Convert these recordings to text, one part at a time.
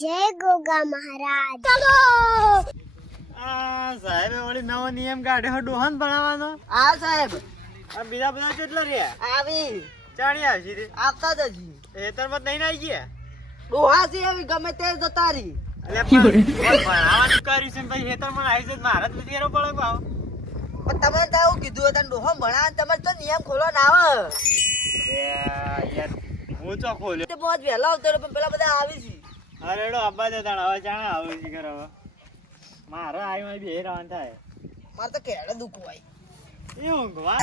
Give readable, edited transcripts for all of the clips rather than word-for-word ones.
જય ગોગા મહારાજ. ચલો સાહેબ વળી નવો નિયમ કાઢ્યો ડોહન ભણાવવાનો. હા સાહેબ આ બીજા બધા કેટલા રહ્યા આવી ચાણી આવશે રે આવતા જ હજી ખેતરમાં નહીં આવી ગયા ડોહા છે એવી ગમે તે જતા રહી. એટલે ભણાવવાનું કર્યું છે ને પછી ખેતરમાં આવી છે મારા જ નથી એનો પડે ભાવ. પણ તમે તો એવું કીધું હતું ડોહા ભણા તમે તો નિયમ ખોલવા ના આવે યાર હું તો ખોલ્યો તે બહુ જ વહેલા આવતો રહ્યો, પણ પેલા બધા આવી છે. અરે એડો અબ્બા દે તાણ હવે ચાણે આવું છે ઘર હવે મારે આવ્યું બે રાવણ થાય મારે તો કેળે દુખવું હોય. એ ઊંઘવા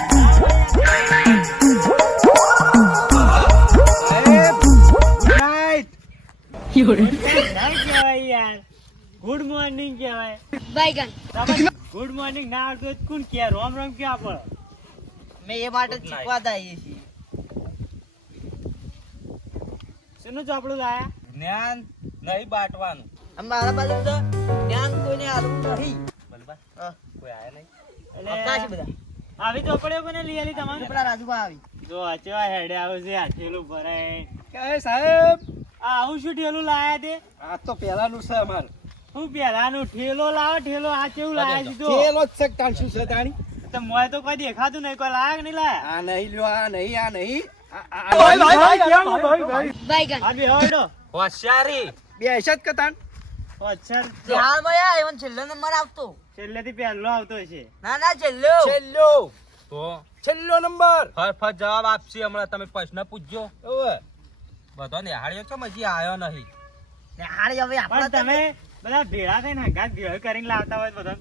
ગુડ મોર્નિંગ કહેવાય. ગુડ મોર્નિંગ ના આવતું કોણ કે રોમ રોમ ક્યાં પડે. મેં એ માટે જ શીખવા આવીએ છીએ. શેનું ચોપડું લાયા જ્ઞાન નહીં બાટવાનું. મારા બાજુ તો જ્ઞાન કોઈને આલવું નહીં. બલબા હા. કોઈ આયા નહીં. આવતા છે બધા. આવી ચોપડીઓ પણ લઈ આલી તમારે પેલા રાજુભા આવી. જો અચવા હેડે આવે છે આ ઠેલું ભરાય. કે સાહેબ આ આવું શું ઠેલું લાયા તે આ તો પહેલાનું છે અમાર. હું પેલાનું ઠેલો લાવો ઠેલો આ કેવું લાયા સીધો ચેલો જ છે તાણ શું છે તાણી. તો મોય તો કોઈ દેખાતું નહીં કોઈ લાયા કે નહીં લાયા આ નહીં લ્યો આ નહીં આ નહીં. આ બે હડો હોશિયારી બે હશે કે તાણ. અચ્છા ધ્યાનમાં યાર એવન છેલ્લો નંબર આવતો. છેલ્લેથી પહેલો આવતો છે. ના ના છેલ્લો. છેલ્લો તો છેલ્લો નંબર ફટ જવાબ આપશે હમણાં. તમે પ્રશ્ન પૂછજો. ઓવે બધો નિહાળ્યો છો મજી આયો નહીં. હારી હવે પણ આપણા તમે બધા ભેળા થઈને હંગાત ભેળ કરીને લાવતા હોય બધા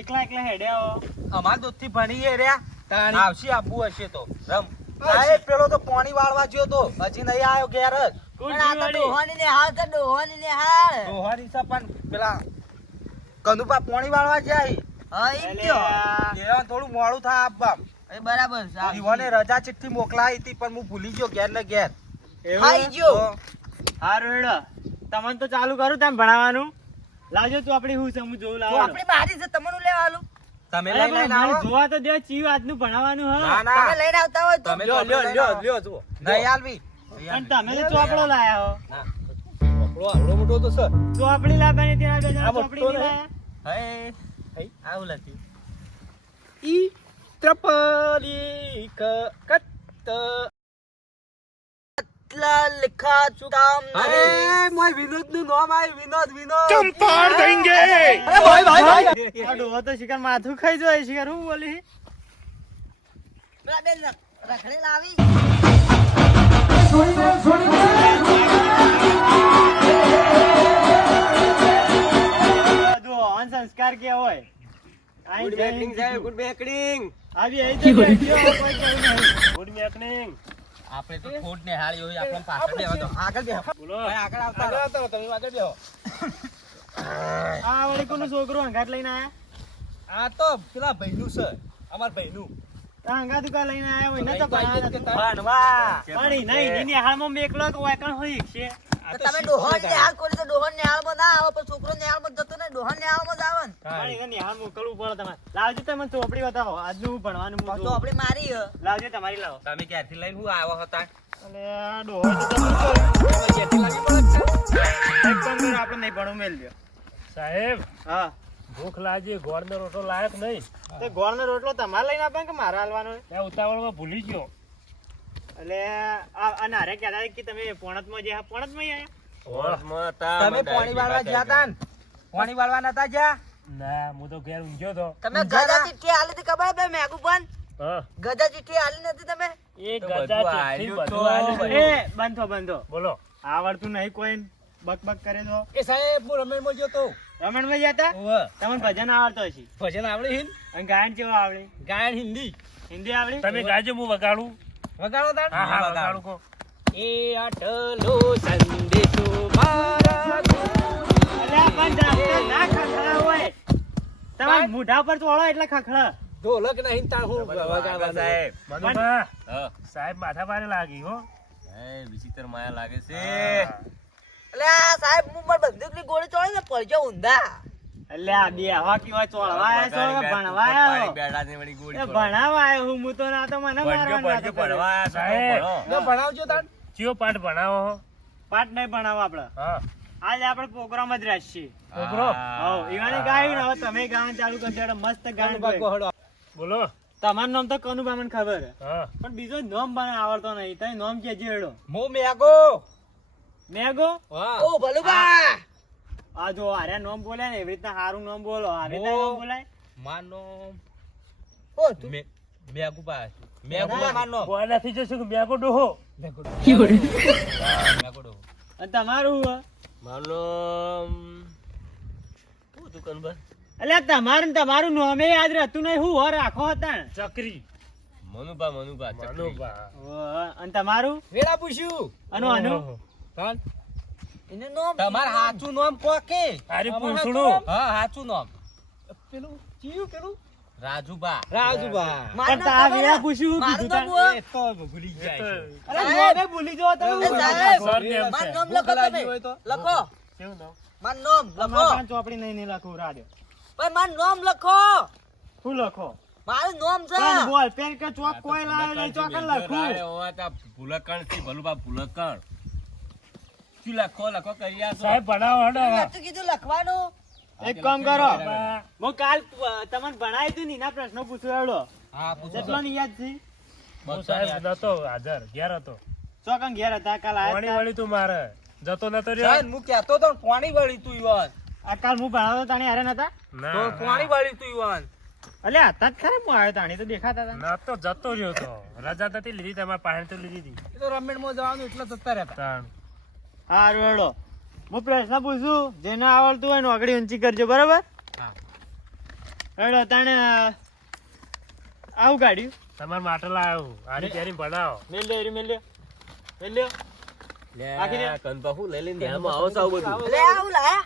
એકલા એકલા હેડે આવો. અમાર દૂધથી ભણીએ રહ્યા આવશે આપવું હશે તો રમ. સાહેબ પેલો તો પાણી વાળવા ગયો તો હજી નહીં આવ્યો ઘેર જ. પણ આ તો ડોહાની ને હાલ તો ડોહાની ને હાલ. દોહારી છે પણ પેલા કંદુપા પાણી વાળવા જાય. હા ઈ કયો. એવા થોડું મોડું થાય આપવા. એ બરાબર છે. જીવને રજા ચિઠ્ઠી મોકલાવી હતી પણ હું ભૂલી ગયો ઘેર ને ઘેર. ખાઈ ગયો. હારું હેડો તમને તો ચાલુ કરું તમે ભણાવવાનું. લાવજો તું આપણી હું સમું જોઉં તો લાવો. આપણી બારી છે તમને લેવાનું. તમે અરે લઈને પણ આવો. મને જોવા તો દે ચીવ આજનું ભણાવવાનું ના હા. ના તમે લઈને આવતા હોય તો તમે લ્યો લ્યો જુઓ નહીં આલવી. પણ તમે તો ચોપડો લાયા હો. ના આપણો આવડો મોટો તો છે. ચોપડી લાવવાની ત્યાં બે જણા આ ચોપડી મોટો નહીં નહીં. લાયા. હે આવું લખ્યું. ઈ ત્રપલી કત એટલા લખાતા અરે મોય વિનોદ નું નામ આય વિનોદ વિનોદ. આ ડોહો તો શિકાર માથું ખાઈ જાય શિકાર હું બોલી. પેલા બેન રખડેલા આવી. બધું અન સંસ્કાર કે હોય. ગુડ બેકિંગ સાહેબ ગુડ બેકિંગ. આવી અહીં તો બેઠ્યો, કોઈ કરું નહીં. Good morning. આપણે તો ખોટ ને હારી હોય આપણે પાછળ બેહો તો આગળ બેહો. બોલો. ભાઈ આગળ આવતા રહો. તમે આગળ બેહો. આ વળી કોનો છોકરો હંગાત લઈને આયા? આ તો પેલા ભાઈનું છે અમાર ભાઈનું. આ હંગાત કા લઈને આયા હોય ને તો ભાઈ ભણવાના તો. ભણવા. પણ ઈ નહીં, એની હાલમાં મેકલો તો વાયકણ હોય છે. આ તો તો તમે ડોહાન ને હાલ કોલી તો ડોહાન ને હાલ માં ના આવે, પણ છોકરો ને હાલ માં જતો ને ડોહાન ને હાલ માં જ આવે ને. પણ એની હાલ મોકલવું પડે તમારે. લાવજો તમે ચોપડી બતાવો આજનું હું ભણવાનું હું તો જોઉં. આપણે મારી હે. લાવજો તમારી લાવો. તમે ક્યારથી લઈને હું આવ્યો હતા? અલે આ ડોહો તો તમે કરો. ક્યારથી લાવી પડે છે? એક કામ કરો, આપણે નહીં ભણવું મેલ દો. સાહેબ હા ભૂખ લાગી ગોળનો રોટલો લાયક નહીં. તે ગોળનો રોટલો તમારે લઈને આપે કે મારે હાલવાનો હોય? મેં ઉતાવળમાં ભૂલી ગયો. એટલે આ નારે કહેતા હતા કે તમે પોણતમાં જે પોણતમાં આયા. તમે પાણી વાળવા ગયા તા ને? પાણી વાળવા નતા ગયા? ના હું તો ઘેર ઊંઘ્યો તો. તમે ગજા ચિઠ્ઠી આલી હતી ખબર બે મેગુ પણ હા ગજા ચિઠ્ઠી આલી નથી તમે. એ તો ગજા બધું ચિઠ્ઠી આલ્યું બધું તો. આલ્યું. એ બંધો બંધો બોલો આવડતું નહીં કોઈ બક બક કરે તો. એ સાહેબ હું રમેશમાં ગયો તો. રમણભાઈ જતા ઓવે. તમને ભજન આવડતો હશે ભજન આવડે હિન? અને ગાયન કેવો આવડે? ગાયન હિન્દી હિન્દી આવડે? તમે ગાજો હું વગાડું. વગાડો તાણ? હા હા વગાડું કો. એ આટલો સંદેશો મારા અલ્યા પણ જાસ્તા ના ખખડા હોય. તમે મોઢા પર ચોળો એટલે ખખડા. ઢોલક નહીં તાણ હું વગાડવા સાહેબ. મનુભા, હા સાહેબ માથા ભારે લાગી હો. એ વિચિત્ર માયા લાગે છે. એટલે આ સાહેબ હું મારી બંદૂક ની ગોળી ચોળી ને પડજો ઊંધા. અલ્યા બે હવા કેવા ચોળવા આયા છો કે ભણવા આયા? બેડા ને વળી ગોળી એ ભણાવવા આયો હું તો ના તો મને મારવાનો હતો. સાહેબ ભણાવજો તાણ. ચિયો પાઠ ભણાવો હો. પાઠ નહીં ભણાવો આપણે. હા આજ આપણે પ્રોગ્રામ જ રાખીએ. પ્રોગ્રામ? હઉ, ઈવાને ગાયું ને હવે તમે ગાવાનું ચાલુ કરી દેડો. મસ્ત ગાવાનું ગાય. બોલો. તમારું નામ તો કનુભા મને ખબર હે. હા. પણ બીજો નામ મને આવડતો નહીં. તમે નામ કેજો હેડો. મો મેગો. મેગો? હા. ઓ ભલુબા આ જો આર્યા નામ બોલ્યા ને એવી રીતના સારું નામ બોલો. આવી રીતના નામ બોલાય. માનો ઓ તું મેગુબા. મેગુબા માનો. બોલાથી જશું કે મેગો ડોહો. મેગોડો. અને તમારું હે? માનો તું દુકાન પર. અલ્યા તમારું નામે યાદ રહેતું નહીં. હું હો રાખો હતા ને. ચકરી. મનુભા ચકરી. મનોબા. ઓહો, અને તમારું? વેડા પૂછ્યું. આનું? કોણ? એને નામ તમાર હાચું નામ કોકે? અરે પૂછડું. હા હાચું નામ. પેલું ચિયું પેલું? રાજુબા. પણ તા વેળા પૂછ્યું શું મારું કીધું નામ તા? એ તો ભૂલી જાય છે. અરે નામે ભૂલી જાઓ તમે. એ સાહેબ સરનેમ મારું છે. નામ લખો તમે લખો કેવું નામ? મારું નામ લખો તમારે કાંઈ ચોપડી નહીં લખું રાડે. ભાઈ મારું નામ લખો શું લખો? મારું નામ છે પણ બોલ પેન કે ચોક કોઈ લાવે નહીં ચોક જ લખું. ભૂલકણ થી ભલુબા ભૂલકણ. શું લખો કરી આ સાહેબ ભણાવો હડો. તું કીધું લખવાનું એક કામ કરો, બા. હું કાલ તમને ભણાવી તું ને એના પ્રશ્નો પૂછું એવડો. હા પૂછો. જેટલો ને યાદ છે હું સાહેબ નતો હાજર, ઘેર હતો. ચોકન ઘેર હતા. કાલ પાણી આયા વાળી તું મારે જતો નતો રહ્યો. સાહેબ હું કહેતો તો પાણી વાળી તું ઈવાન. આ કાલ હું ભણાવતો તાણે હારે નતા. ના, તો પાણી વાળી તું ઈવાન. અલ્યા હતા જ ખરા હું આવ્યો તાણે તો દેખાતા હતા. ના તો જતો રહ્યો તો. રજા નથી લીધી તમારે પાણી તો લીધી હતી. એ તો રમેણ માં જવાનું એટલે જતા રહેતા. તાણ. હારું હેડો, હું પ્રશ્ન પૂછું. જેને આવડતું હોય ને આગળ ઊંચી કરજો, બરાબર? હા. હેડો તાણે આવું ગાડ્યું. તમારે માટે લાવ્યો. આની કેરી ભણાવો. મેલ લ્યો મેલ લ્યો મેલ લ્યો. આખી દે. કંપા હું લઈ લઈને ધ્યાનમાં આવો સાવ બધું. લે આવું લાયા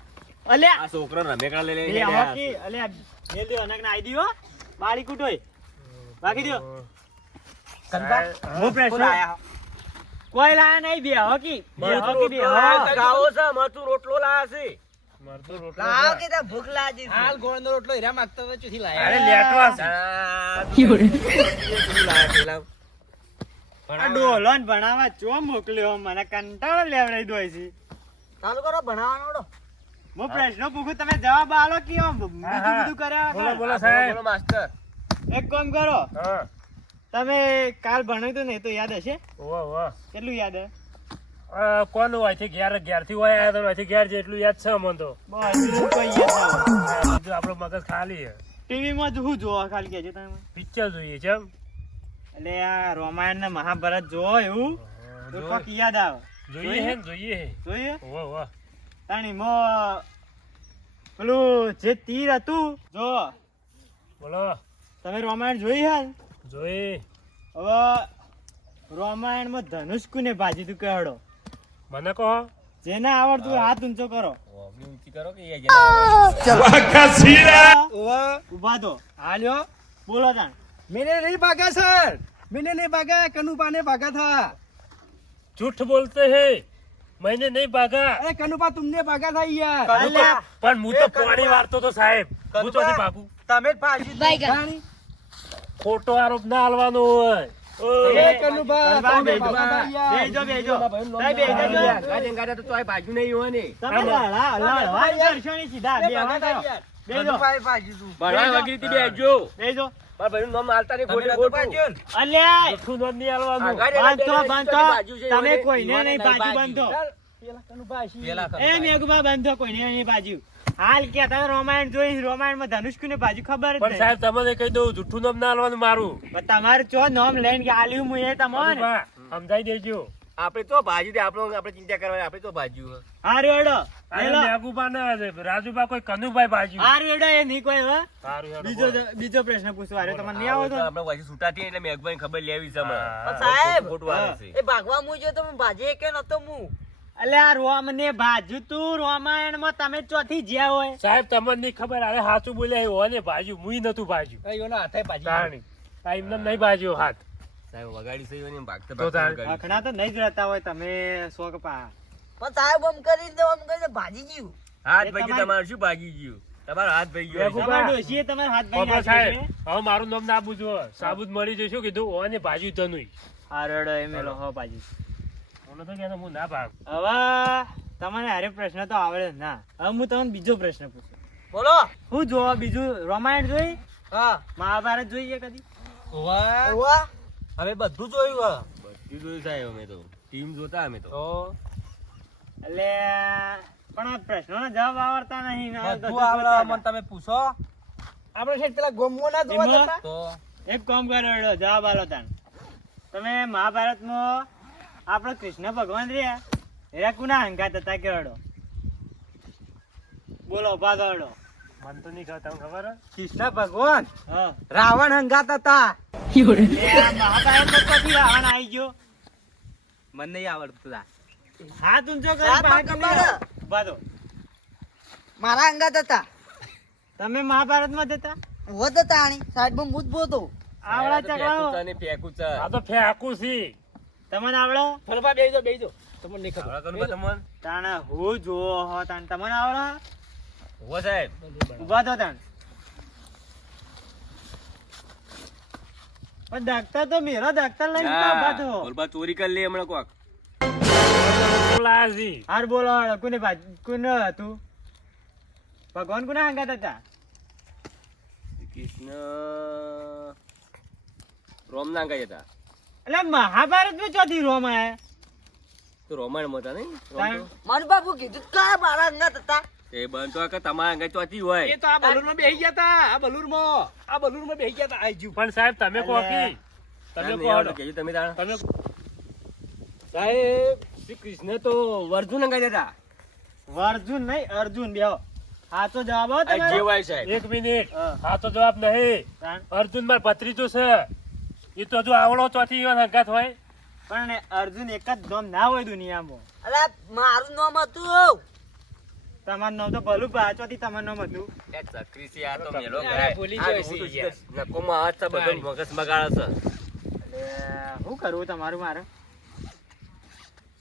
અલ્યા આ છોકરા રમેકડા લઈ એ લઈને હોકી અલ્યા મેલ લ્યો અનક ના આઈ દીયો બાળી કૂટોય બાકી દ્યો. સાહેબ, હું પ્રશ્ન કોઈ લાયા નહીં. બે હોકી બે હોકી બે ગાવો છે મરચું રોટલો લાયા છે. મરચું રોટલો લાવ છે. કે તા ભૂખ લાગી છે હાલ ગોળનો રોટલો હીરા માંગતા તો ચોથી લાયા. અરે લેટવા છે. આ ડોલો ને ભણાવવા ચો મોકલ્યો. મને કંટાળો લેવડાઈ દો છે. ચાલુ કરો ભણાવવાનો હું પ્રશ્નો પૂછું તમે જવાબ આલો કે આમ બીજું હા. બધું કર્યા બોલો વગર? બોલો સાહેબ. બોલો માસ્ટર. એક કામ કરો, હા. તમે કાલ ભણ્યું હતું ને એ તો યાદ હશે. વાહ વાહ. કેટલું યાદ હે? કોનું હોય છે ઘેર થી હોય આયા તો અહીંથી ઘેર જેટલું યાદ છે અમને તો. બસ બીજું કોઈ યાદ ના હોય. બીજું આપણો મગજ ખાલી છે. ટીવી માં શું જોવો ખાલી કહેજો તમે. પિક્ચર જોઈએ છે એમ. એટલે આ રામાયણ ને મહાભારત જોવો એવું તો કોક યાદ આવે. જોઈએ હે ને જોઈએ હે. જોઈએ વાહ વાહ. તાણી મો પેલું જે તીર હતું જો બોલો. તમે રામાયણ જોઈ હે ને? જોઈએ. હવે રામાયણ માં ધનુષ કોને બાજી તું કહેડો? મને કહો. જેને આવડતું હોય હાથ ઊંચો કરો. ઓગળી ઊંચી કરો કે એ જરા. ઉભા તો હાલ્યો બોલો તાણ. मैंने नहीं भागा सर, मैंने नहीं भागा, कनुपा ने भागा था. झूठ बोलते हैं. मैंने नहीं भागा. अरे कनुपा तुमने भागा था यार. અલ્યા, પણ હું તો પાણી વારતો તો સાહેબ. હું તો નહીં ભાગું. તમે જ ભાજી ખોટો આરોપ ના હાલવાનો હોય. એ કનુભા, કનુભા, તમે બેજો, ભાગા હતા યાર. બેજો, બેજો. સાહેબ, બેજો, બેજો. ગાડે તો તોય ભાગ્યું નહીં હોય ને. તમે લડવા જ કરશો નહીં સીધા. બેહવા કરો. બેજો, બેજો. અલ્યા, જૂઠું નામ નહીં હાલવાનું. બાંધો. તમે કોઈને નહીં બાજુ બાંધો. એ મેઘુબા બાંધો કોઈને નહીં બાજુ. હાલ કે તમે રામાયણ જોઈ, રામાયણમાં ધનુષ કોને બાજુ ખબર જ પણ નહીં. સાહેબ તમને કહી દઉં જૂઠું નામ ના હાલવાનું મારું. પણ તમારે ચો નામ લઈને આલ્યું હું એ તમને. કનુભા, સમજાઈ દેજો. આપણે તો ભાજી આપણે ચિંતા કરવાની, આપણે તો ભાજ્યું. હારું હેડો. અરે હેલો. મેઘુબા ના રાજુબા કોઈ કનુભાઈ બાજુ. હારું હેડો, એ નહીં કોઈ હવે. સારું હેડો, બીજો બોલો. બીજો પ્રશ્ન પૂછવા હારે તમને નહીં આવતો? આપણે પછી છૂટા થઈએ એટલે મેઘભાઈ ખબર લેવી છે હા. પણ સાહેબ ખોટું આવે છે. એ ભાગવા મુજો તો હું ભાજે કે નતો હું અલ્યા રોમ ને બાજુ તું રામાયણ માં તમે ચોથી જ્યાં હોય. સાહેબ તમને નહીં ખબર. અરે સાચું બોલ્યા હોય ને બાજુ મુઈ નતું બાજુ. એના હાથે ભાજી. તાણી. આ એમને નહીં બાજ્યો હાથ. સાહેબ વગાડી સહી હોય ને ભાગતા તો તાર- ભાગતા અખણા તો નહીં જ રહેતા હોય તમે શોખ પા. પણ સાહેબ આમ કરીને ભાજી ગયું હાથ એ ભાગી તમારે- તમારું શું ભાગી ગયું? તમારો હાથ ભાગી ગયો મેઘુબા. તમારા ડોશીએ તમારા હાથ ભાઈ બાબા સાહેબ હવે મારું નામ ના પૂછો. સાબુત મળી જશે કીધું ઓને બાજુ ધનુઈ. હારડો એ મેલો હો બાજુ. મને તો કહેતો હું ના ભાગ. હવે તમને હારે પ્રશ્ન તો આવડે જ ના. હવે હું તમને બીજો પ્રશ્ન પૂછું. બોલો. હું જોવા બીજું રામાયણ જોઈ, હા. મહાભારત જોઈએ કદી? ઓવા. હવે બધું જોયું બધું જોયું સાહેબ. અમે તો ટીમ જોતા અમે તો એટલે પણ આ પ્રશ્નોના જવાબ આવડતા નહીં ને આ બધું બધું આવડે. જોતા મને તમે પૂછો આપણે છે પેલા ગોમો ના જોવા એમાં? જતા. તો એક કામ કરો હેડો, જવાબ આલો તાન. તમે મહાભારતમાં આપણો કૃષ્ણ ભગવાન રહ્યા એરા કુના હંગાત હતા કેવડો? બોલો ભાગો હેડો. મને તો નહીં ખબર, તમને ખબર હે? કૃષ્ણ ભગવાન હા. રાવણ હંગાત હતા. એ આ મહાભારતમાં પછી રાવણ આવી ગયો. મને નહીં આવડતું. હાથ ઊંચો કરી હાથ બહાર પકડ. નીકળો. ઉભા થો. મારા અંગાત હતા. તમે મહાભારતમાં જતા હોત હતા આણી સાઈડ માં મુજ બોતો. આવડા ચકલાઓ આ તો ફેંકું છી. તમને આવડો? ફરવા બેહી જાઓ, બેહી જાઓ. તમને નહીં ખબર. તાણે હું જોવો હો તાણ તમને આવડો? સાહેબ ઉભા થો તાણ. પણ દાખતા તો મેરો દાખતા લઈને ઉભા થો. ચોરી કરી લે હમણાં કોક. લાયા છી. હાર બોલો હેડો. કોને હતું? ભગવાન કોના હંગાત હતા? કૃષ્ણ રોમ ના ગઈ હતા. એટલે મહાભારતમાં ચોથી રોમ આયા? તો રોમાયણ માં હતા નહીં તાણ. મારું બાપુ કીધું કા મારા અંગાત હતા. એ બનતો કે તમારા અંગે ચોથી હોય. એ તો આ બલૂરમાં બેહી ગયા હતા. આ બલૂરમાં બેહી ગયા હતા. આઈ જ્યું. પણ સાહેબ તમે કહો કી. તમે કહો હેડો. કહેજો તમે તાણ. તમે સાહેબ શ્રી કૃષ્ણ તો અર્જુન અંગે હતા. અર્જુન નહીં અર્જુન બેહો. સાચો જવાબ હો તમારો? જેવાય સાહેબ. એક મિનિટ. હા. આ તો જવાબ નહીં. તાણ. અર્જુન માર ભત્રીજો છે. એ તો જો આવડો ચોથી વાર હંગાત હોય. પણ અર્જુન એક જ નામ ના હોય દુનિયામાં. અલા મારું નામ હતું. તમારું નામ તો ભલું પાછોથી તમારું નામ હતું. એ ચક્રી છે આ તો મેલો અરે, કરાય. ભૂલી આ જાય હું તો છે યાર. નકોમાં હાથ છે બધો મગજ બગાડે છે. એટલે શું કરવું તમારું મારે?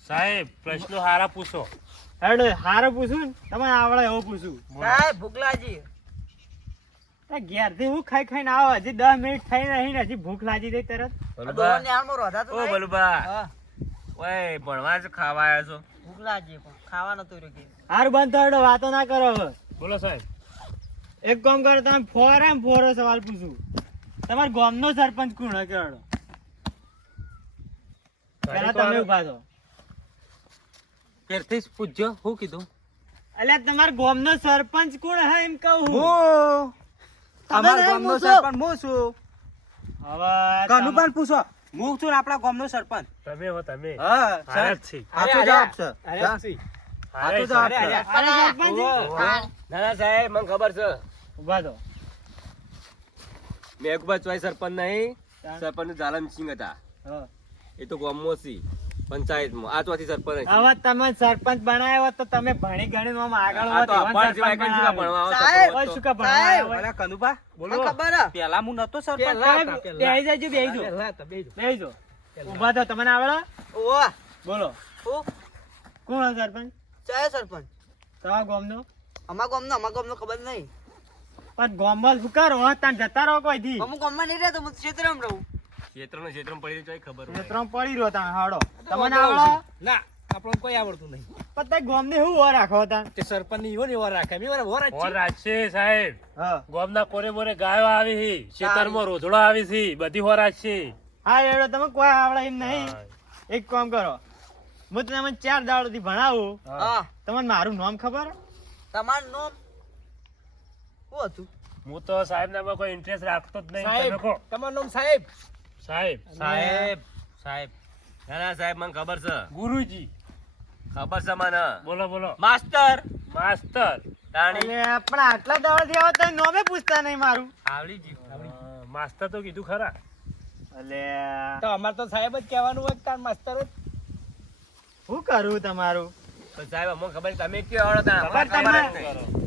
સાહેબ પ્રશ્નો હારા પૂછો. હેડો હારે પૂછું ને તમને આવડે એવું પૂછું. સાહેબ ભૂખલાજી. ઘેરથી હું ખાઈ ખાઈને આવો, હજી 10 મિનિટ થઈ નહીં ને હજી ભૂખ લાગી ગઈ તરત. ડોહા ને આલમાં રોધા તો ઓ નહીં? બલુબા હા, ઓય ભણવા જ ખાવા આવ્યા છો. ભૂખલાજી પણ ખાવા નતું રહ્યું કે. હારું બંધ થયો, હેડો વાતો ના કરો હવે. બોલો સાહેબ. એક કામ કરો, તમે ફોરો સવાલ પૂછું. તમારા ગામનો સરપંચ કોણ હે કેવડો? પેલા તમે ઉભા થો. ફેરથી જ પૂછજો શું કીધું. અલ્યા તમારા ગામનો સરપંચ કોણ હે એમ કહું. અમારા ગામનો સરપંચ હું છું. હવે કનુભાઈ પૂછો. હું છું આપણા ગામનો સરપંચ. તમે હો તમે. હા હારા જ છે. સાચો જવાબ છે. હારા જ સાચો છે. જવાબ છે. અરે સરપંચ ના ના સાહેબ મને ખબર છે. ઉભા થો. મેઘુભાઈ ચોઈ સરપંચ નહીં, સરપંચ જાલમસિંહ હતા. હા. એ તો ગામમાં છે પંચાયતમાં. આ ચોથી સરપંચ છે. હવે તમે સરપંચ બનાવ્યો હોત તો તમે ભણી ગણી આમ આગળ આ હોત, તો એવા અભણ જેવા સરપંચ કંઈ બનાવ્યો. ભણવા આવો સાહેબ, તો ઓય શું કા ભણવા સાહેબ. આવ્યા હોય? અલા કનુભા બોલો. મને ખબર હે. પેલા હું નતો સરપંચ. સાહેબ, બેહી જાજો, બેહી જાઓ. બેહી જાઓ. ઊભા થો. તમને આવડે? ઓવા. બોલો. હું કોણ હે સરપંચ? ચાય સરપંચ. તમારા ગામનો? અમારા ગામનો ખબર નહીં. પણ ગામમાં શું કરો? તાન જતા રહો કોઈથી. અમુક ગામમાં નહીં રહેતો, હું ક્ષેત્રમાં રહું. ક્ષેત્રમાં પડી ચોઈ ખબર હોય. ત્રણ પડી રહ્યો તાન હાડો. તમને આવડે? ના, આપણને કોઈ આવડતું નહીં. પણ તે ગામને શું વાર રાખો તાન? તે સરપંચ ની ઈવન એવા રાખે. મેં વર ઓર રાજશે સાહેબ. હા. ગામના કોરે મોરે ગાયો આવી છે. ખેતરમાં રોજડો આવી છે. બધી હો રાજશે. હા એડો તમે કોઈ આવડે એમ નહીં. એક કામ કરો, હું તમને 4 દાડોથી ભણાવું. હા. તમને મારું નામ ખબર? તમારું નામ શું હતું? હું તો સાહેબ નામાં કોઈ ઇન્ટરેસ્ટ રાખતો જ નહીં. સાહેબ. તમે કહો. તમારું નામ સાહેબ. સાહેબ. સાહેબ ના ના સાહેબ મને ખબર છે. ગુરુજી. ખબર છે મને. બોલો બોલો. માસ્તર માસ્તર. તાણી અરે પણ આટલા દાડોથી આવો તો નામે પૂછતા નહીં મારું. આવડી ગયું. માસ્તર તો કીધું ખરા. અલે તો અમારે તો સાહેબ જ કહેવાનું હોય કે તાર માસ્તર જ. શું કરું તમારું? પણ સાહેબ અમને ખબર નહીં. તમે કયો આવડો તા? ખબર અમને ખબર જ તમને? નહીં.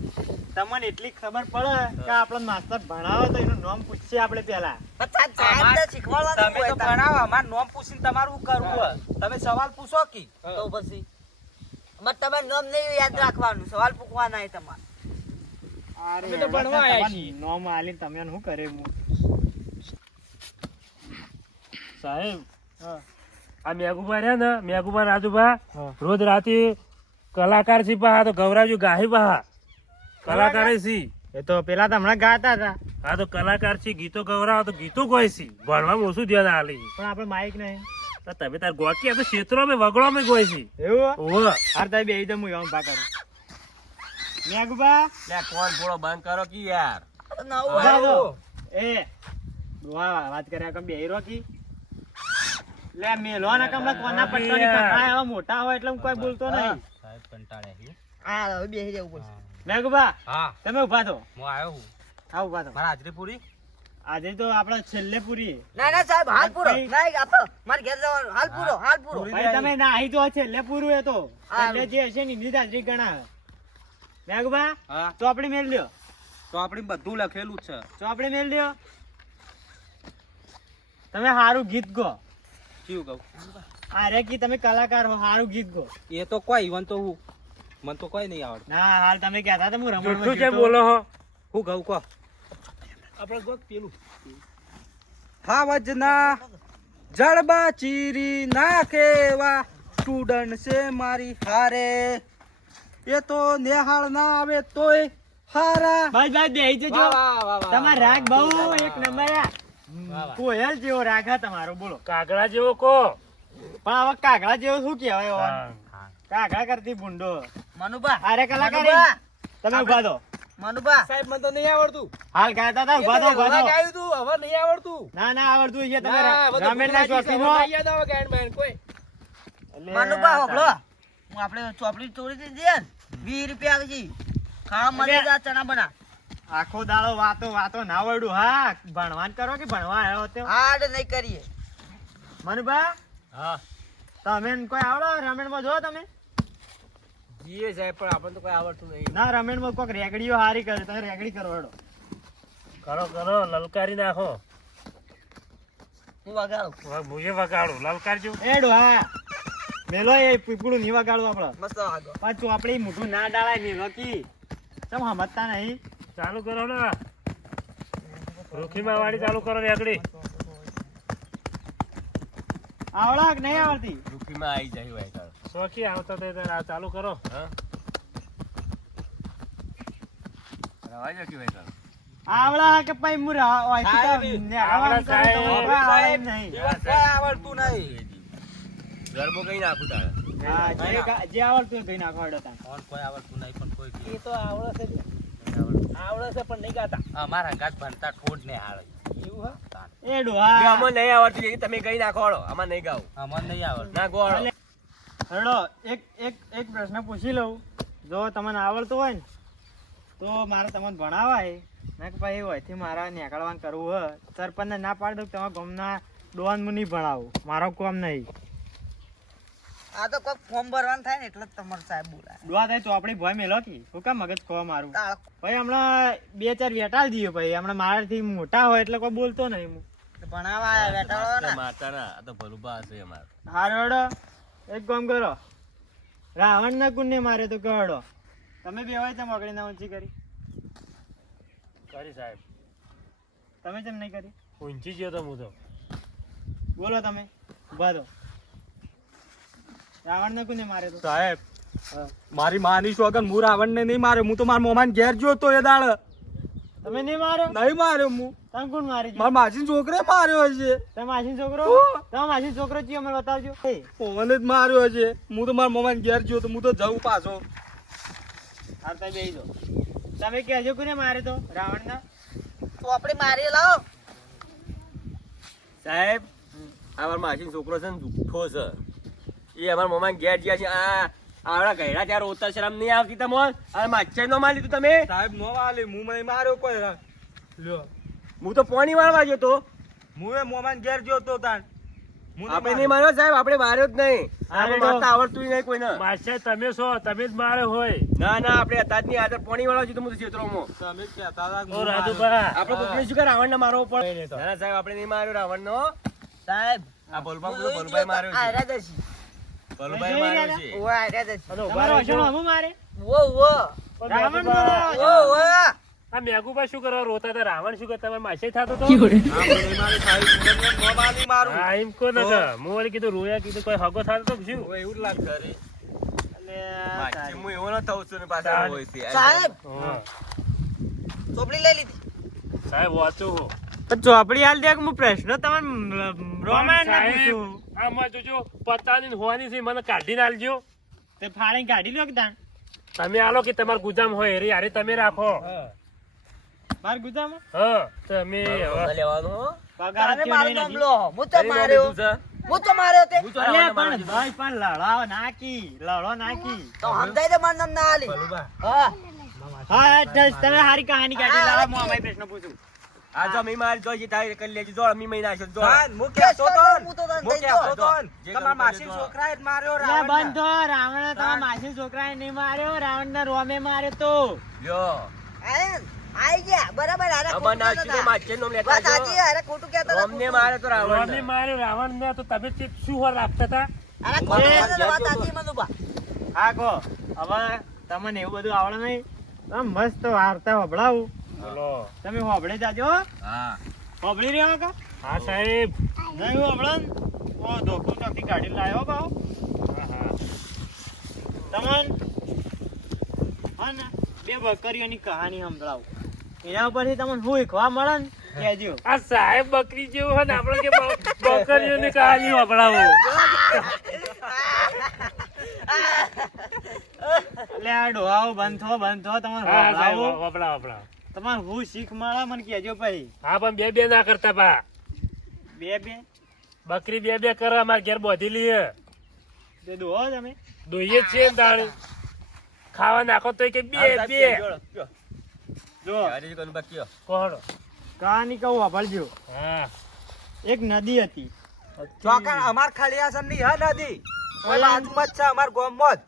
તમને એટલી ખબર પડે કે આપણો માસ્તર ભણાવો તો એનું નામ પૂછીએ આપણે પેલા. સાહેબ શીખવાડવાનું તમે તો ભણાવો અમારું નામ પૂછીને તમારું શું કરવું હોય? તમે સવાલ પૂછો કી તો પછી અમારે તમારું નામ નહીં યાદ રાખવાનું, સવાલ પૂછવાના એ તમારે. અમે તો ભણવા આયા છીએ. નામ આલીને તમે શું કરે હું? સાહેબ હા. આ મેઘુબા રહ્યા ને મેઘુબા રાજુબા હા. રોજ રાતે કલાકાર છી પા તો ગૌરાવજી ગાહી પા કલાકાર છી એ તો પેલા તો હમણાં ગાતા હતા આ તો કલાકાર છી ગીતો ગૌરાવ તો ગીતો કોઈ છી ભણવામાં ઓછું ધ્યાન આલી પણ આપણે માઇક નહીં તો તમે તાર ગોકી આ તો ક્ષેત્રો में વગડો में કોઈ છી એવું ઓહ હાર તાઈ બે તો હું એમ ભા કરું મેઘુબા લે કોણ બોલો બંધ કરો કે યાર એ વાહ વાત કર્યા કમ બે રોકી લે મેલો ના કમ કોના પટ્ટાની કથા એવા મોટા હોય એટલે હું કોઈ બોલતો નહીં સાહેબ કંટાળ્યા છે. હા હવે બેસી જવું પડશે. મેઘુબા હા તમે ઉભા થો હું આવ્યો હું હા ઉભા થો મારા હાજરી પૂરી આજે તો આપણે છેલ્લે પૂરી ના ના સાહેબ હાલ પૂરો ભાઈ. ના આપો મારે ઘેર જવાનું હાલ પૂરો હાલ પૂરો ભાઈ તમે નાહી તો છેલ્લે પૂરું એ તો હારું. છેલ્લે જે હશે ને એની જ હાજરી ગણા મેઘુબા હા તો આપણે મેલ લ્યો તો આપણે બધું લખેલું જ છે તો આપણે મેલ લ્યો તમે સારું ગીત ગો કેવું કહું અરે કી તમે કલાકાર હો સારું ગીત ગો એ તો કોઈ ઈવન તો હું મને તો કોઈ નહીં આવડે ના હાલ તમે કહેતા હતા હું જુઠ્ઠું રમણ કેમ બોલો હો હું કહું કહો આપણે ગોત પેલું હાવજના જડબા ચીરી નાખેવા સ્ટુડન્ટ છે મારી હારે એ તો નિહાળ ના આવે તોય હારા બસ બસ બેહી જજો તમારો રાગ બહુ એક નંબર કોયલ જેવો રાગ હે તમારો બોલો કાગડા જેવો કો પણ હવે કાગડા જેવો શું કહેવાય હવે? હા. કાગડા કરતી ભૂંડો મનુભા અરે કલાકાર મનુભા તમે ઉભા થો મનુભા સાહેબ મને તો નહીં આવડતું હાલ ગાતા હતા ઉભા થો ઉભા થો ગાયું તું હવે નહીં આવડતું ના ના આવડતું છે તમે ના, હવે તો રામેણના ગુજરાતી શોખીન છે, હો. હવે યાદ આવે ગાયન બાયન કોઈ મનુભા હોબળો હું આપણે ચોપડી ચોરી દીધી ને 20 રૂપિયા આવે છે ખાવા મળે છે આ ચણા બના આખો દાડો વાતો વાતો ના વળું હા ભણવાન કરો કે ભણવા આવ્યો તે હાડ નહીં કરીએ મનુભા હા તમે કોઈ આવડો રમેણમાં જો તમે જીએ સાહેબ પણ આપણને તો કોઈ આવડતું નહીં ના રમેણમાં કોઈક રેગડીઓ હારી કરે તમે રેગડી કરો હેડો કરો કરો લલકારી નાખો હું વગાડું મુજે વગાડું લલકારજો એડો હા મેલો એ પીપળું ની વગાડું આપડે મસ્ત વાગો પાછું આપણે મોઢું ના ડાળાય મેલો કી તમે સમજતા નહીં ચાલુ કરો ને રૂખીમાં વાળી ચાલુ કરો ને આગળી આવડા કે નહીં આવડતી રૂપીમાં આવી જાય હોય તાર શોખી આવતા તો આ ચાલુ કરો રવાજો કે ભાઈ તાર આવડા કે પછી મુર સાહેબ, આવડા સાહેબ, નહીં કોઈ આવડતું નહીં ગરબો કઈ નાખું તારે હા, જે આવડતું હોય કઈ નાખો હેડો તાન. કોણ કોઈ આવડતું નહીં પણ કોઈ એ તો આવડે છે આવડે છે પણ નહીં ગાતા અમારા ગાત ભણતા ઠોડ ને હાલ એવું હા એડો હા નહીં આવડતું તમે કઈ નાખો આમાં નહીં ગાવ આમાં નહીં આવડતું ના ગોળો હેડો એક પ્રશ્ન પૂછી લઉં જો તમને આવડતું હોય ને તો મારે તમને ભણાવાય ના કે ભાઈ હોયથી મારા નીકળવાનું કરવું હોય સરપંચને ના પાડી દઉં તમારા ગામના ડોન મુની ભણાવું મારો કામ નહીં આ તો કોઈક ફોર્મ ભરવાનું થાય ને એટલે જ તમારો સાહેબ બોલાય ડોવા થાય તો આપણી ભોય મેલો કી હું કામ મગજ ખોવા મારું તાળ ભાઈ હમણાં 2-4 વેટાળ દઈએ ભાઈ હમણાં મારાથી મોટા હોય એટલે કોઈ બોલતો નહીં હું ભણાવવા આવ્યા બેઠા ને માતા ના આ તો ભલુબા હશે અમાર હારો હેડો એક કામ કરો રાવણ ના કુંડ ને મારે તો કહડો તમે બે હોય તેમ ઓગળી ના ઊંચી કરી કરી સાહેબ તમે કેમ નહીં કરી ઊંચી ગયો તો હું તો બોલો તમે ઉભા દો રાવણ ને કુંડ મારે તો સાહેબ હા. મારી માની સોગન હું રાવણ ને નહીં માર્યો હું તો મારા મોમાન ઘેર ગયો તો એ દાડ તમે નહીં માર્યો નહીં માર્યો હું તમે કોણ મારી ગયું? મારા માસી છોકરે માર્યો હશે તમે માસી છોકરો ઓહ. તમે માસી છોકરો છીએ અમને બતાવજો એ, પવન જ માર્યો હશે હું તો મારા મોમાન ઘેર ગયો તો હું તો જઉં પાછો હાર તમે બેસી દો તમે કહેજો કોને મારે તો રાવણ ના તો આપણે મારી લાવો સાહેબ અમારા માસી છોકરો છે ને જુઠ્ઠો છે એ અમારા મમ્મા ઘેર ગયા છે આવડા ગયડા ત્યારે ઉતર શરમ નહીં આવતી તમો અને માછર નો મારી લીધું તમે સાહેબ નો વાલે હું નહીં માર્યો કોઈ લ્યો હું તો પોણી વાળવા ગયો તો હું એ મોમાન ઘેર ગયો તો તાન હું આપણે નહીં માર્યો સાહેબ આપણે માર્યો જ નહીં આપણે તો- મારતા આવડતું નહીં કોઈને માસ્ટર તમે છો તમે જ મારે હોય ના ના આપણે અતાજની આદર પોણી વાળવા જીધું હું ક્ષેત્રોમાં તમે કહેતા હતા કે ઓ હું રાજુભા આપણે કોકને શું કે રાવણ ને મારવો પડે ના ના સાહેબ આપણે નહીં માર્યો રાવણ નો સાહેબ આ ભોલભાઈ માર્યો છે આયરા દસી ભોલભાઈ માર્યો છે ઓ આયરા દસી અરે ઉભા તમારો રહેજો. અસલ હમું મારે વો વો પણ રાવણ મેઘુભા, બોલો. વો વો આ મેઘુભા શું કરવા રોતા હતા રાવણ શું કરતા માસે થતો તો હા એમ કો ન હું વળી કીધું રોયા કીધું કોઈ હગો થતો તો શું એવું જ લાગતું માછી હું એવો ન થઉં છું ને પાછા તાણ. હોય છે. સાહેબ હા. ચોપડી લઈ લીધી સાહેબ વાંચું હું. તો ચોપડી હાલ દે કે હું પ્રશ્નો તમને રોમાન ના સાહેબ, પૂછું આમાં જોજો પતાની ને હોવાની છે મને કાઢીને આલજો. તે ફાડીને કાઢી લો કે તાણ તમે આલો કે તમાર ગુજામ હોય એરી હારે તમે રાખો. માર ગુજામાં હા તમે બરોબર લેવાનું હો. પગાર જ તારે થયો મારું નહીં નામ નથી. લો હું તો તારી માર્યો નોંધ લીધું હું તો માર્યો તે છે? હું તો અલ્યા આવવાના પણ મારા ભાઈ પણ લડાવ નાખી લડો નાખી તો સમજાય દે મારું નામ ના આલી ભલુબા. હા હા તમે હારી કહાની કાઢી લાવો હું અમારી પ્રશ્ન પૂછું આ જો મી મારી જોઈ તારી કરી લેજો જો મી મહિના છે જો કેસ કરો, હું તો તને હું દઈ ક્યાં દઉં. હતો? તમારા માસી છોકરા લે બંધો રાવણ તમારા માસી છોકરાએ નહીં માર્યો રાવણ ને રોમે માર્યો તો લ્યો આઈ ગયા બરાબર હારે અમાર ખોટું નાસી કહેતા તો હતા. માછે નો લેતા વાત સાચી, હારે ખોટું કહેતા હતા, અમને ખોટું. મારે તો રાવણ રામે માર્યો રાવણ ને તો તમે ચેક શું હોર રાખતા હતા. હારે ખોટું એ કહેતા હતા, વાત જતો સાચી મનુભા. હા કહો હવે તમને એવું બધું આવડે નહીં તમે મસ્ત વાર્તા હોભળાવું બોલો. તમે હોભળી જાજો હો. હા હોભળી રહ્યો કા હા સાહેબ. નહીં હોભળો ને તો ધોકું ચોકી કાઢી લાવ્યો કહો હા હા. તમન હા ને બે બકરીઓની કહાની સંભળાવું એના ઉપરથી તમને શું શીખવા મળે ને કહેજો આ સાહેબ બકરી જેવું હોય ને આપણે કે બકરીઓની કહાની વપરાવો. એટલે આ ડોહાઓ બંધ થો તમારે હા સાહેબ હોભળાવું. વપરાવો વપરાવો. તમારે હું શીખ મળે મને કહેજો પછી હા પણ બે બે ના કરતા પા. બે બે બકરી બે બે કરે અમારે ઘેર બોધેલી હે. બે દોહો તમે દોઈએ જ છે ને તાણે. ખાવા નાખો તો કે બે બે જો અરે કોણ બાકી કોહડો. કહાની કહું હોભળજો હા એક નદી હતી ચોકન અમાર ખલિયાસન ની હા નદી ઓય બાજુમાં જ છે અમાર ગામમાં જ.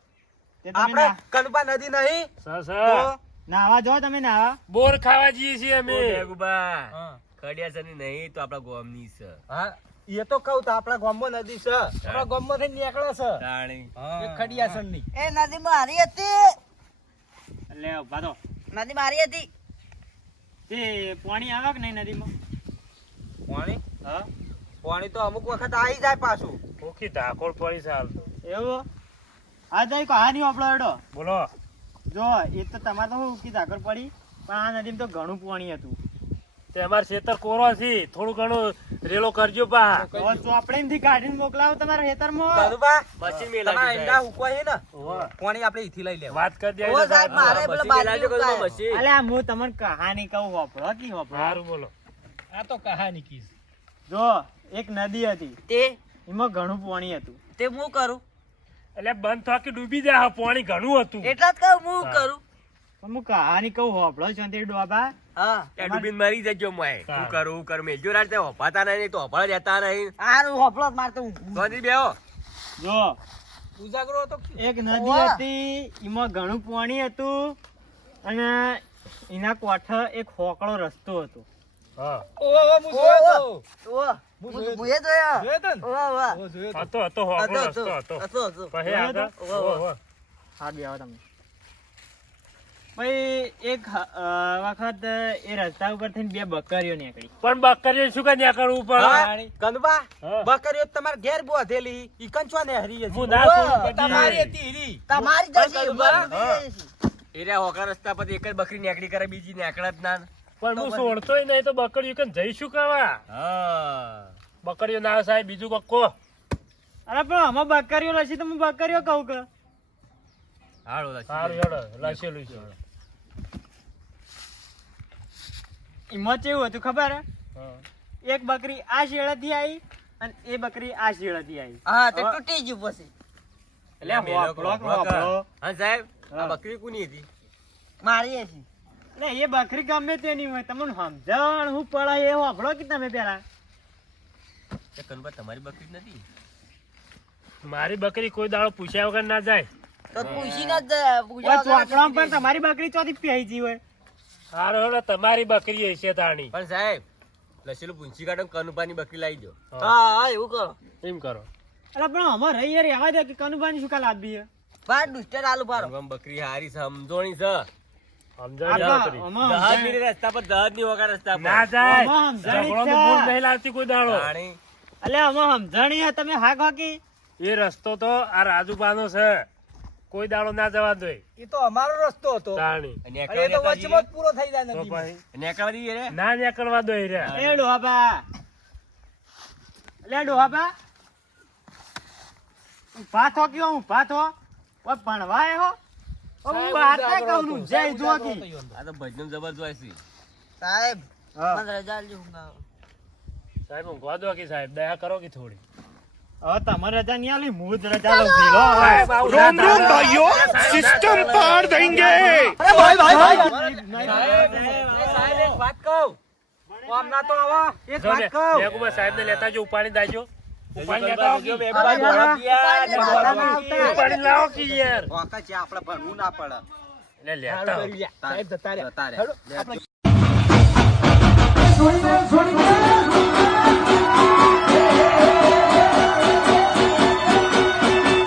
તે તમે આપણે કનબા નદી નહીં સર તો નાવા જો તમે નાવા બોર ખાવા જઈએ છીએ અમે. બેગુબા ખડિયાસરની નહીં તો આપણા ગોમની છે હા એ તો કહું તો આપણા ગામમાં નદી છે આપણા ગામમાં થી નીકળે છે તાણી એ ખડિયાસન ની એ નદી મારી હતી એટલે ઉભા તો નદી મારી હતી તે પાણી આવે કે નહીં નદીમાં પાણી હા પાણી તો અમુક વખત આવી જાય પાછું ઓખી ઢાકોળ પડી છે હાલ તો. એવું આ તો કહાની હોભળો હેડો બોલો. જો એ તો તમારે તો શું કી ધાકર પડી પણ આ નદીમાં તો ઘણું પાણી હતું તે અમાર ખેતર કોરો છે થોડું ઘણું રેલો કરજો પા. તો ચોપડીમાંથી કાઢીને મોકલાવો તમારા ખેતરમાં દાદુબા પછી મેં તમારા લાગ્યું ઈંડા હુકવાય છે ને ઓવા. પાણી આપણે ઈથી લઈ લેવા વાત કરી દે ઓ સાહેબ મારે પેલા પછી મેં લાગ્યું બાજરી કરું પછી અલ્યા હું તમને કહાની કહું હોભળો કી હોભળો સારું બોલો. આ તો કહાની કી જો એક નદી હતી તે એમાં ઘણું પાણી હતું તે હું કરું એટલે બંધ થાકી ડૂબી જાય પાણી ઘણું હતું. એટલા જ કહું હું કરું પણ હું કહાની કહું હોભળો છો તે ડોબા હા ત્યાં ડૂબીને મરી જજો મોય હું કરું મેલજો રાત હોપાતા નહીં તો હોપાળ જતા નહીં આનું હોફળો માર તો સોની બેહો જો ઉજાગરો હતો એક નદી હતી એમાં ઘણું પાણી હતું અને એના કોઠે એક હોકળો રસ્તો હતો હા હતો હતો હોકળો રસ્તો હતો. પછી આગળ ઓહો. હા બે આવો તમે પછી એક વખત એ રસ્તા ઉપર થઈને બે બકરીઓ નીકળી પણ બકરીઓ શું કઈ ત્યાં કરવું પડે. કંદબા હા. બકરીઓ તમાર ઘેર બોધેલી ઈ કંચવા ને હરી હતી. હું ના છોડું પછી. તમારી હતી હીરી. તમારી જ હતી, કંદબા. મારી હતી. એરિયા હોકા રસ્તા પર એક જ બકરી નેકડી કરે બીજી નેકડા જ ના પણ હું છોડતોય નહીં તો બકરીઓ કઈ જઈશું કરવા. હા બકરીઓ ના સાહેબ બીજું કક્કો. અરે પણ આમાં બકરીઓ લસી તો હું બકરીઓ કહું કે હાલો લાસી. સારું હેડો લસેલું છે. એમાં કેવું હતું ખબર હે? હા. એક બકરી આ શેળેથી આવી અને એ બકરી આ શેળેથી આવી હા તે તૂટી ગયું પછી એટલે મેલો હોભળો કે હોભળો કર. હોભળો. હા સાહેબ આ હા. બકરી કોની હતી મારી હતી. એટલે એ બકરી ગમે તેની હોય તમને સમજણ હું પડે એ હોભળો કે તમે પેલા એ કનબા તમારી બકરી જ નથી મારી બકરી કોઈ દાડો પૂછ્યા વગર ના જાય. તો પૂછીને જ ઓય ચોપડામાં પણ તમારી બકરી ચોથી પહેરી હોય સારું હેડો તમારી બકરી હશે તાણી. પણ સાહેબ લસેલું પૂંછી કાઢો કનુપાની બકરી લાવી દો હા હા એવું કરો એમ કરો. એટલે પણ અમારે રહી યાર રહેવા દે કે કનુભાની શું કાલ આપી બાર દુસ્ટર આલુ ભારો કનુપામાં બકરી હારી છે સમજોણી છે સમજાય આપણા બકરી. જહાજ ની રસ્તા પર જહાજ ની હોકા રસ્તા પર ના જાય. આમાં સમજાણી ઝઘડોનું છે. મૂળ નહીં લાવતી કોઈ દાડો. તાણી. એટલે આમાં સમજણી હે તમે હાક હાકી એ રસ્તો તો આ રાજુબાનો છે. કોઈ દાડો ના જવા દો એ તો અમારો રસ્તો હતો તાણી અને અને એ તો વચમાં જ પૂરો થઈ જાય તો નદીમાં. પછી નેકળવા દઈએ રે ના નીકળવા દો રે એ ડોહાબા લે ડોહાબા ઊભા થો કયો ઊભા થો ઓય ભણવા આવ્યો ઓ હું વાત ના કહું છું જય જોગી આ તો ભજન જબરજસ્ત છે સાહેબ હા. મને રજા આલજો ઊંઘ આવે. સાહેબ ઊંઘવા દો કે સાહેબ દયા કરો કે થોડી હવે તમારે રજા નહીં આલી હું જ રજા લઉં ભેલો સાહેબ આવું ના થાય. સાહેબ એક વાત કહું આમના તો આવા એક જો વાત ને, કહું મેઘુબા સાહેબને લેતા જો ઉપાડી દાજો ઉપાડી લેતા આવો કે. ઉપાડી લાવો કે યાર એટલે લેતા આવો. સાહેબ જતા રહ્યા. જતા રે. હેડો, આપણે